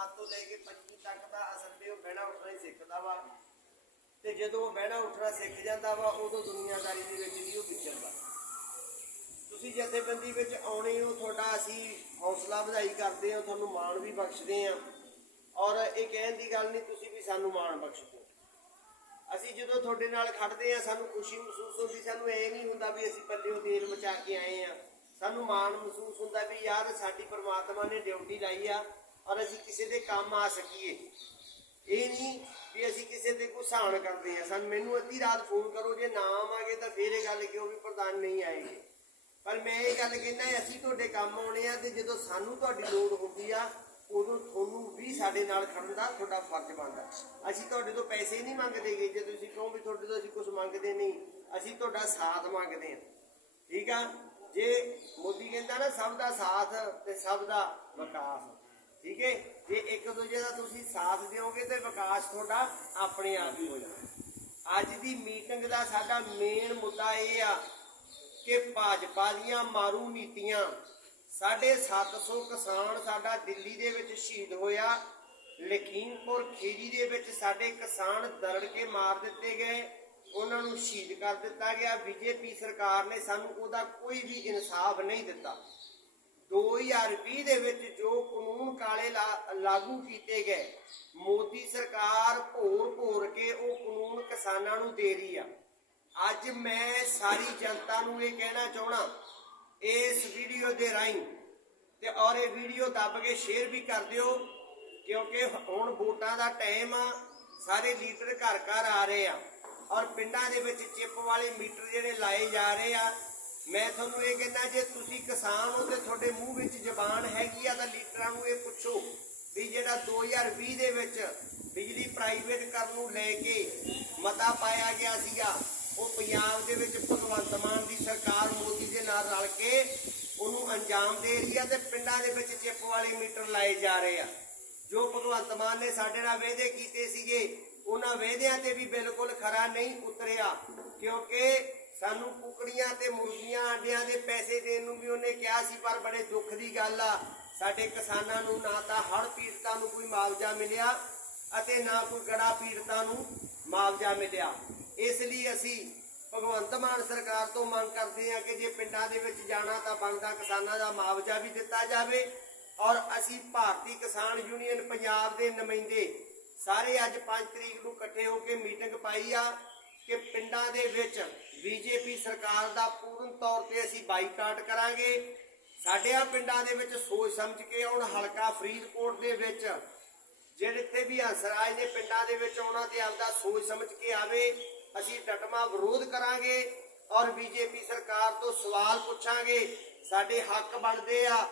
ਜਮਾਤ ਤੋਂ ਲੈ ਕੇ ਪੰਜਵੀਂ ਤੱਕ ਦਾ ਅਸਲ ਵੀ ਉਹ ਬਹਿਣਾ ਉੱਠਣਾ ਹੀ ਸਿੱਖਦਾ ਵਾ। ਤੇ ਜਦੋਂ ਉਹ ਬਹਿਣਾ ਉੱਠਣਾ ਸਿੱਖ ਜਾਂਦਾ ਵਾ, ਉਦੋਂ ਦੁਨੀਆਦਾਰੀ ਦੇ ਵਿੱਚ ਵੀ ਉਹ ਵਿਚਰਦਾ ਤੁਸੀਂ ਜਥੇਬੰਦੀ ਵਿੱਚ ਆਉਣੇ ਹੋ, ਤੁਹਾਡਾ ਅਸੀਂ ਹੌਸਲਾ ਵਧਾਈ ਕਰਦੇ ਹਾਂ, ਤੁਹਾਨੂੰ ਮਾਣ ਵੀ ਬਖਸ਼ਦੇ ਹਾਂ। ਔਰ ਇਹ ਕਹਿਣ ਦੀ ਗੱਲ ਨਹੀਂ, ਤੁਸੀਂ ਵੀ ਸਾਨੂੰ ਮਾਣ ਬਖਸ਼ਦੇ ਅਸੀਂ ਜਦੋਂ ਤੁਹਾਡੇ ਨਾਲ ਖੜਦੇ ਆ ਸਾਨੂੰ ਖੁਸ਼ੀ ਮਹਿਸੂਸ ਹੁੰਦੀ, ਸਾਨੂੰ ਇਹ ਨਹੀਂ ਹੁੰਦਾ ਵੀ ਅਸੀਂ ਪੱਲਿਓ ਤੇਲ ਬਚਾ ਕੇ ਆਏ ਆ ਸਾਨੂੰ ਮਾਣ ਮਹਿਸੂਸ ਹੁੰਦਾ ਵੀ ਯਾਰ ਸਾਡੀ ਪ੍ਰਮਾਤਮਾ ਨੇ ਡਿਊਟੀ ਲਾਈ ਆ। ਔਰ ਅਸੀਂ ਕਿਸੇ ਦੇ ਕੰਮ ਆ ਸਕੀਏ। ਇਹ ਨਹੀਂ ਵੀ ਅਸੀਂ ਕਿਸੇ ਤੇ ਘੁਸਾਣ ਕਰਦੇ ਆ ਸਾਨੂੰ ਮੈਨੂੰ ਅੱਧੀ ਰਾਤ ਫੋਨ ਕਰੋ, ਜੇ ਨਾ ਆਵਾਂਗੇ ਤਾਂ ਫੇਰ ਇਹ ਗੱਲ ਕਿਉਂ ਵੀ ਪ੍ਰਧਾਨ ਨਹੀਂ ਆਏਗੇ? ਪਰ ਮੈਂ ਇਹ ਗੱਲ ਕਹਿੰਦਾ, ਅਸੀਂ ਤੁਹਾਡੇ ਕੰਮ ਆਉਣੇ ਆ ਤੇ ਜਦੋਂ ਸਾਨੂੰ ਤੁਹਾਡੀ ਲੋੜ ਹੁੰਦੀ ਆ, ਉਦੋਂ ਤੁਹਾਨੂੰ ਵੀ ਸਾਡੇ ਨਾਲ ਖੜਨ ਦਾ ਤੁਹਾਡਾ ਫਰਜ਼ ਬਣਦਾ। ਅਸੀਂ ਤੁਹਾਡੇ ਤੋਂ ਪੈਸੇ ਨਹੀਂ ਮੰਗਦੇਗੇ ਜੇ ਤੁਸੀਂ ਕਹੋ ਵੀ ਤੁਹਾਡੇ ਤੋਂ ਅਸੀਂ ਕੁਝ ਮੰਗਦੇ ਨਹੀਂ, ਅਸੀਂ ਤੁਹਾਡਾ ਸਾਥ ਮੰਗਦੇ ਹਾਂ। ਠੀਕ ਆ? ਜੇ ਮੋਦੀ ਕਹਿੰਦਾ ਨਾ, ਸਭ ਦਾ ਸਾਥ ਤੇ ਸਭ ਦਾ ਵਿਕਾਸ। ਠੀਕ ਹੈ? ਜੇ ਇੱਕ ਦੂਜੇ ਦਾ ਤੁਸੀਂ ਸਾਥ ਦਿਓਗੇ ਤੇ ਵਿਕਾਸ ਤੁਹਾਡਾ ਆਪਣੇ ਆਪ ਹੀ ਹੋ ਜਾਣਾ। ਅੱਜ ਦੀ ਮੀਟਿੰਗ ਦਾ ਸਾਡਾ ਮੇਨ ਮੁੱਦਾ ਇਹ ਆ ਕਿ ਭਾਜਪਾ ਦੀਆਂ ਮਾਰੂ ਨੀਤੀਆਂ। ਸਾਡੇ 700 ਕਿਸਾਨ ਸਾਡਾ ਦਿੱਲੀ ਦੇ ਵਿੱਚ ਸ਼ਹੀਦ ਹੋਇਆ। ਲਖੀਮਪੁਰ ਖੀਰੀ ਦੇ ਵਿੱਚ ਸਾਡੇ ਕਿਸਾਨ ਦਰੜ ਕੇ ਮਾਰ ਦਿੱਤੇ ਗਏ। ਉਹਨਾਂ ਨੂੰ ਸ਼ਹੀਦ ਕਰ ਦਿੱਤਾ ਗਿਆ। ਬੀਜੇਪੀ ਸਰਕਾਰ ਨੇ ਸਾਨੂੰ ਉਹਦਾ ਕੋਈ ਵੀ ਇਨਸਾਫ ਨਹੀਂ ਦਿੱਤਾ। 2020 ਦੇ ਵਿੱਚ ਜੋ ਕਾਲੇ ਲਾਗੂ ਕੀਤੇ ਗਏ। ਮੋਦੀ ਸਰਕਾਰ ਭੋਰ ਭੋਰ ਕੇ ਉਹ ਕਾਨੂੰਨ ਕਿਸਾਨਾਂ ਨੂੰ ਦੇ ਰਹੀ ਆ। ਅੱਜ ਮੈਂ ਸਾਰੀ ਜਨਤਾ ਨੂੰ ਇਹ ਕਹਿਣਾ ਚਾਹਣਾ ਇਸ ਵੀਡੀਓ ਦੇ ਰਾਹੀਂ ਤੇ ਔਰ ਇਹ ਵੀਡੀਓ ਦੱਬ ਕੇ ਸ਼ੇਅਰ ਵੀ ਕਰ ਦਿਓ, ਕਿਉਂਕਿ ਹੁਣ ਵੋਟਾਂ ਦਾ ਟਾਈਮ ਆ, ਸਾਰੇ ਲੀਡਰ ਘਰ ਘਰ ਆ ਰਹੇ ਆ। ਔਰ ਪਿੰਡਾਂ ਦੇ ਵਿੱਚ ਚਿੱਪ ਵਾਲੇ ਮੀਟਰ ਜਿਹੜੇ ਲਾਏ ਜਾ ਰਹੇ ਆ ਮੈਂ ਤੁਹਾਨੂੰ ਇਹ ਕਹਿੰਦਾ, ਜੇ ਤੁਸੀਂ ਕਿਸਾਨ ਹੋ ਤੇ ਤੁਹਾਡੇ ਮੂੰਹ ਵਿੱਚ ਜ਼ਬਾਨ ਹੈਗੀ ਆ ਤਾਂ ਲੀਡਰਾਂ ਨੂੰ ਇਹ ਪੁੱਛੋ ਵੀ ਜਿਹੜਾ 2020 ਦੇ ਵਿੱਚ ਬਿਜਲੀ ਪ੍ਰਾਈਵੇਟ ਕਰਨ ਨੂੰ ਲੈ ਕੇ ਮਤਾ ਪਾਇਆ ਗਿਆ ਸੀਗਾ, ਉਹ ਪੰਜਾਬ ਦੇ ਵਿੱਚ ਭਗਵੰਤ ਮਾਨ ਦੀ ਸਰਕਾਰ ਮੋਦੀ ਦੇ ਨਾਲ ਰਲ ਕੇ ਉਹਨੂੰ ਅੰਜਾਮ ਦੇ ਰਹੀ ਆ ਤੇ ਪਿੰਡਾਂ ਦੇ ਵਿੱਚ ਚਿੱਪ ਵਾਲੇ ਮੀਟਰ ਲਾਏ ਜਾ ਰਹੇ ਆ। ਜੋ ਭਗਵੰਤ ਮਾਨ ਨੇ ਸਾਡੇ ਨਾਲ ਵਾਅਦੇ ਕੀਤੇ ਸੀਗੇ, ਉਹਨਾਂ ਵਾਅਦਿਆਂ ਤੇ ਵੀ ਬਿਲਕੁਲ ਖਰਾ ਨਹੀਂ ਉਤਰਿਆ, ਕਿਉਂਕਿ ਸਾਨੂੰ ਕੁਕੜੀਆਂ ਤੇ ਮੁਰਗੀਆਂ ਆਂਡਿਆਂ ਦੇ ਪੈਸੇ ਦੇਣ ਨੂੰ ਵੀ ਉਹਨੇ ਕਿਹਾ ਸੀ, ਪਰ ਬੜੇ ਦੁੱਖ ਦੀ ਗੱਲ ਆ। ਸਾਡੇ ਕਿਸਾਨਾਂ ਨੂੰ ਨਾ ਤਾਂ ਹੜ੍ਹ ਪੀੜਤਾਂ ਨੂੰ ਕੋਈ ਮੁਆਵਜ਼ਾ ਮਿਲਿਆ ਅਤੇ ਨਾ ਕੋਈ ਗੜਾ ਪੀੜਤਾਂ ਨੂੰ ਮੁਆਵਜ਼ਾ ਮਿਲਿਆ। ਇਸ ਲਈ ਅਸੀਂ ਭਗਵੰਤ ਮਾਨ ਸਰਕਾਰ ਤੋਂ ਮੰਗ ਕਰਦੇ ਹਾਂ ਕਿ ਜੇ ਪਿੰਡਾਂ ਦੇ ਵਿੱਚ ਜਾਣਾ ਤਾਂ ਬਣਦਾ ਕਿਸਾਨਾਂ ਦਾ ਮੁਆਵਜ਼ਾ ਵੀ ਦਿੱਤਾ ਜਾਵੇ ਔਰ ਅਸੀਂ ਭਾਰਤੀ ਕਿਸਾਨ ਯੂਨੀਅਨ ਪੰਜਾਬ ਦੇ ਨੁਮਾਇੰਦੇ ਸਾਰੇ ਅੱਜ 5 ਤਰੀਕ ਨੂੰ ਇਕੱਠੇ ਹੋ ਕੇ ਮੀਟਿੰਗ ਪਾਈ ਆ। ਕਿ ਪਿੰਡਾਂ ਦੇ ਵਿੱਚ ਬੀਜੇਪੀ ਸਰਕਾਰ ਦਾ ਪੂਰਨ ਤੌਰ ਤੇ ਅਸੀਂ ਬਾਈਕਾਟ ਕਰਾਂਗੇ। ਸਾਡੇ ਆ ਪਿੰਡਾਂ ਦੇ ਵਿੱਚ ਸੋਚ ਸਮਝ ਕੇ ਆਉਣ, ਹਲਕਾ ਫਰੀਦਕੋਟ ਦੇ ਵਿੱਚ, ਜਿਹੜੇ ਤੇ ਵੀ ਹੰਸਰਾਜ ਨੇ ਪਿੰਡਾਂ ਦੇ ਵਿੱਚ ਆਉਣਾ ਤੇ ਆਪਦਾ ਸੋਚ ਸਮਝ ਕੇ ਆਵੇ। ਅਸੀਂ ਡਟਮਾ ਵਿਰੋਧ ਕਰਾਂਗੇ ਔਰ ਬੀਜੇਪੀ ਸਰਕਾਰ ਤੋਂ ਸਵਾਲ ਪੁੱਛਾਂਗੇ, ਸਾਡੇ ਹੱਕ ਬਣਦੇ ਆ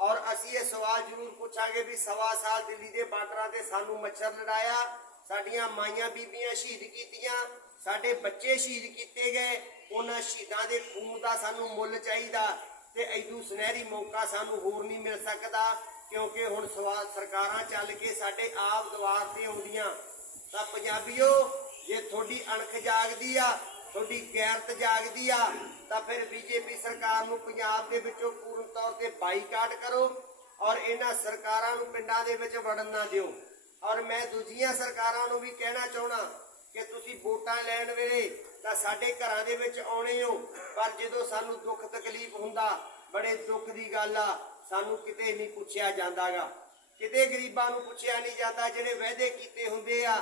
ਔਰ ਅਸੀਂ ਇਹ ਸਵਾਲ ਜ਼ਰੂਰ ਪੁੱਛਾਂਗੇ ਵੀ ਸਵਾ ਸਾਲ ਦਿੱਲੀ ਦੇ ਬਾਰਡਰਾਂ ਤੇ ਸਾਨੂੰ ਮੱਛਰ ਲੜਾਇਆ, ਸਾਡੀਆਂ ਮਾਈਆਂ ਬੀਬੀਆਂ ਸ਼ਹੀਦ ਕੀਤੀਆਂ ਸਾਡੇ ਬੱਚੇ ਸ਼ਹੀਦ ਕੀਤੇ ਗਏ, ਉਹਨਾਂ ਸ਼ਹੀਦਾਂ ਦੇ ਖੂਨ ਦਾ ਸਾਨੂੰ ਮੁੱਲ ਚਾਹੀਦਾ ਤੇ ਐਦੂ ਸੁਨਹਿਰੀ ਮੌਕਾ ਸਾਨੂੰ ਹੋਰ ਨਹੀਂ ਮਿਲ ਸਕਦਾ ਕਿਉਂਕਿ ਹੁਣ ਸਰਕਾਰਾਂ ਚੱਲ ਕੇ ਸਾਡੇ ਆਪ ਦਵਾਰ ਤੇ ਆਉਂਦੀਆਂ। ਤਾਂ ਪੰਜਾਬੀਓ, ਜੇ ਤੁਹਾਡੀ ਅਣਖ ਜਾਗਦੀ ਆ, ਤੁਹਾਡੀ ਗੈਰਤ ਜਾਗਦੀ ਆ, ਤਾਂ ਫਿਰ ਬੀਜੇਪੀ ਸਰਕਾਰ ਨੂੰ ਪੰਜਾਬ ਦੇ ਵਿੱਚੋਂ ਪੂਰਨ ਤੌਰ ਤੇ ਬਾਈਕਾਟ ਕਰੋ ਔਰ ਇਹਨਾਂ ਸਰਕਾਰਾਂ ਨੂੰ ਪਿੰਡਾਂ ਦੇ ਵਿੱਚ ਵੜਨ ਨਾ ਦਿਓ। ਔਰ ਮੈਂ ਦੂਜੀਆਂ ਸਰਕਾਰਾਂ ਨੂੰ ਵੀ ਕਹਿਣਾ ਚਾਹਣਾ ਕਿ ਤੁਸੀਂ ਵੋਟਾਂ ਲੈਣ ਵੇਲੇ ਤਾਂ ਸਾਡੇ ਘਰਾਂ ਦੇ ਵਿੱਚ ਆਉਣੇ ਹੋ, ਪਰ ਜਦੋਂ ਸਾਨੂੰ ਦੁੱਖ ਤਕਲੀਫ ਹੁੰਦਾ, ਬੜੇ ਦੁੱਖ ਦੀ ਗੱਲ ਆ, ਸਾਨੂੰ ਕਿਤੇ ਨਹੀਂ ਪੁੱਛਿਆ ਜਾਂਦਾਗਾ। ਕਿਤੇ ਗਰੀਬਾਂ ਨੂੰ ਪੁੱਛਿਆ ਨਹੀਂ ਜਾਂਦਾ, ਜਿਹੜੇ ਵਾਅਦੇ ਕੀਤੇ ਹੁੰਦੇ ਆ,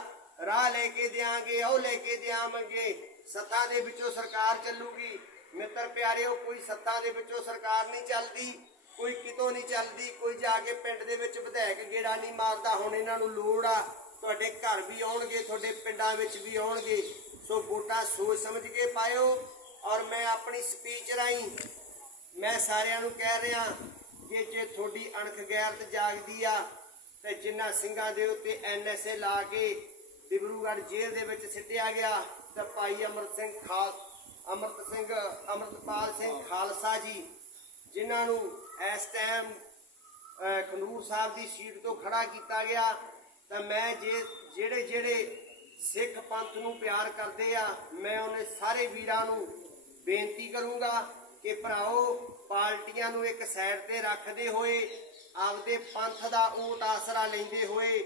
ਰਾਹ ਲੈ ਕੇ ਦਿਆਂਗੇ, ਉਹ ਲੈ ਕੇ ਦਿਆਂਗੇ ਸੱਤਾ ਦੇ ਵਿੱਚੋਂ ਸਰਕਾਰ ਚੱਲੂਗੀ। ਮਿੱਤਰ ਪਿਆਰਿਓ, ਕੋਈ ਸੱਤਾ ਦੇ ਵਿੱਚੋਂ ਸਰਕਾਰ ਨਹੀਂ ਚੱਲਦੀ, ਕੋਈ ਕਿਤੋਂ ਨਹੀਂ ਚੱਲਦੀ, ਕੋਈ ਜਾ ਕੇ ਪਿੰਡ ਦੇ ਵਿੱਚ ਵਿਧਾਇਕ ਗੇੜਾ ਨਹੀਂ ਮਾਰਦਾ, ਹੁਣ ਇਹਨਾਂ ਨੂੰ ਲੋੜ ਆ। ਤੁਹਾਡੇ ਘਰ ਵੀ ਆਉਣਗੇ, ਤੁਹਾਡੇ ਪਿੰਡਾਂ ਵਿੱਚ ਵੀ ਆਉਣਗੇ। ਸੋ ਵੋਟਾਂ ਸੋਚ ਸਮਝ ਕੇ ਪਾਇਓ ਔਰ ਮੈਂ ਆਪਣੀ ਸਪੀਚ ਰਾਹੀਂ ਮੈਂ ਸਾਰਿਆਂ ਨੂੰ ਕਹਿ ਰਿਹਾ ਕਿ ਜੇ ਤੁਹਾਡੀ ਅਣਖ ਗੈਰਤ ਜਾਗਦੀ ਆ, ਤੇ ਜਿਨ੍ਹਾਂ ਸਿੰਘਾਂ ਦੇ ਉੱਤੇ ਐਨਐਸਏ ਲਾ ਕੇ ਡਿਬਰੂਗੜ੍ਹ ਜੇਲ੍ਹ ਦੇ ਵਿੱਚ ਸਿੱਟਿਆ ਗਿਆ, ਤਾਂ ਭਾਈ ਅਮਰਤ ਸਿੰਘ ਖਾਲ, ਅਮਰਤ ਸਿੰਘ, ਅਮਰਤਪਾਲ ਸਿੰਘ ਖਾਲਸਾ ਜੀ, ਜਿਨ੍ਹਾਂ ਨੂੰ ਇਸ ਟਾਈਮ ਖਨੂਰ ਸਾਹਿਬ ਦੀ ਸੀਟ ਤੋਂ ਖੜਾ ਕੀਤਾ ਗਿਆ ਤਾਂ ਮੈਂ ਜੇ ਜਿਹੜੇ ਜਿਹੜੇ ਸਿੱਖ ਪੰਥ ਨੂੰ ਪਿਆਰ ਕਰਦੇ ਆ, ਮੈਂ ਉਹਨੇ ਸਾਰੇ ਵੀਰਾਂ ਨੂੰ ਬੇਨਤੀ ਕਰੂੰਗਾ ਕਿ ਭਰਾਓ, ਪਾਰਟੀਆਂ ਨੂੰ ਇੱਕ ਸਾਈਡ ਤੇ ਰੱਖਦੇ ਹੋਏ, ਆਪਦੇ ਪੰਥ ਦਾ ਊਟ ਆਸਰਾ ਲੈਂਦੇ ਹੋਏ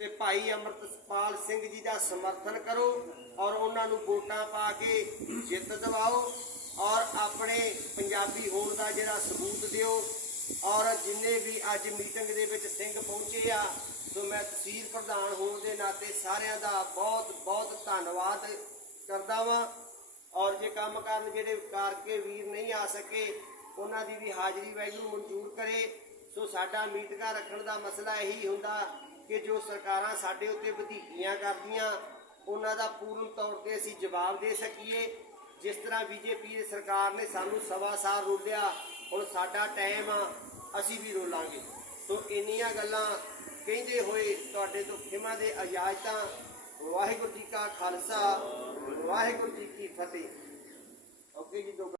ਤੇ ਭਾਈ ਅੰਮ੍ਰਿਤਪਾਲ ਸਿੰਘ ਜੀ ਦਾ ਸਮਰਥਨ ਕਰੋ ਔਰ ਉਹਨਾਂ ਨੂੰ ਵੋਟਾਂ ਪਾ ਕੇ ਜਿੱਤ ਦਿਵਾਓ ਔਰ ਆਪਣੇ ਪੰਜਾਬੀ ਹੋਣ ਦਾ ਜਿਹੜਾ ਸਬੂਤ ਦਿਓ ਔਰ ਜਿੰਨੇ ਵੀ ਅੱਜ ਮੀਟਿੰਗ ਦੇ ਵਿੱਚ ਸਿੰਘ ਪਹੁੰਚੇ ਆ ਸੋ ਮੈਂ ਤਹਿਸੀਲ ਪ੍ਰਧਾਨ ਹੋਣ ਦੇ ਨਾਤੇ ਸਾਰਿਆਂ ਦਾ ਬਹੁਤ ਬਹੁਤ ਧੰਨਵਾਦ ਕਰਦਾ ਵਾਂ। ਔਰ ਜੇ ਕੰਮ ਕਰਨ ਜਿਹੜੇ ਕਰਕੇ ਵੀਰ ਨਹੀਂ ਆ ਸਕੇ, ਉਹਨਾਂ ਦੀ ਵੀ ਹਾਜ਼ਰੀ ਵੈਗਰੂ ਮਨਜ਼ੂਰ ਕਰੇ। ਸੋ ਸਾਡਾ ਮੀਟਿੰਗਾਂ ਰੱਖਣ ਦਾ ਮਸਲਾ ਇਹੀ ਹੁੰਦਾ ਕਿ ਜੋ ਸਰਕਾਰਾਂ ਸਾਡੇ ਉੱਤੇ ਵਧੀਕੀਆਂ ਕਰਦੀਆਂ, ਉਹਨਾਂ ਦਾ ਪੂਰਨ ਤੌਰ ਤੇ ਅਸੀਂ ਜਵਾਬ ਦੇ ਸਕੀਏ। ਜਿਸ ਤਰ੍ਹਾਂ ਬੀਜੇਪੀ ਦੀ ਸਰਕਾਰ ਨੇ ਸਾਨੂੰ ਸਵਾ ਸਾਲ ਰੋਲਿਆ, ਹੁਣ ਸਾਡਾ ਟਾਈਮ ਆ, ਅਸੀਂ ਵੀ ਰੋਲਾਂਗੇ। ਸੋ ਇੰਨੀਆਂ ਗੱਲਾਂ ਕਹਿੰਦੇ ਹੋਏ ਤੁਹਾਡੇ ਤੋਂ ਖਿਮਾ ਦੇ ਇਜਾਜ਼ਤਾਂ ਵਾਹਿਗੁਰੂ ਜੀ ਕਾ ਖਾਲਸਾ, ਵਾਹਿਗੁਰੂ ਜੀ ਕੀ ਫਤਿਹ। ਓਕੇ ਜੀ, ਦੋ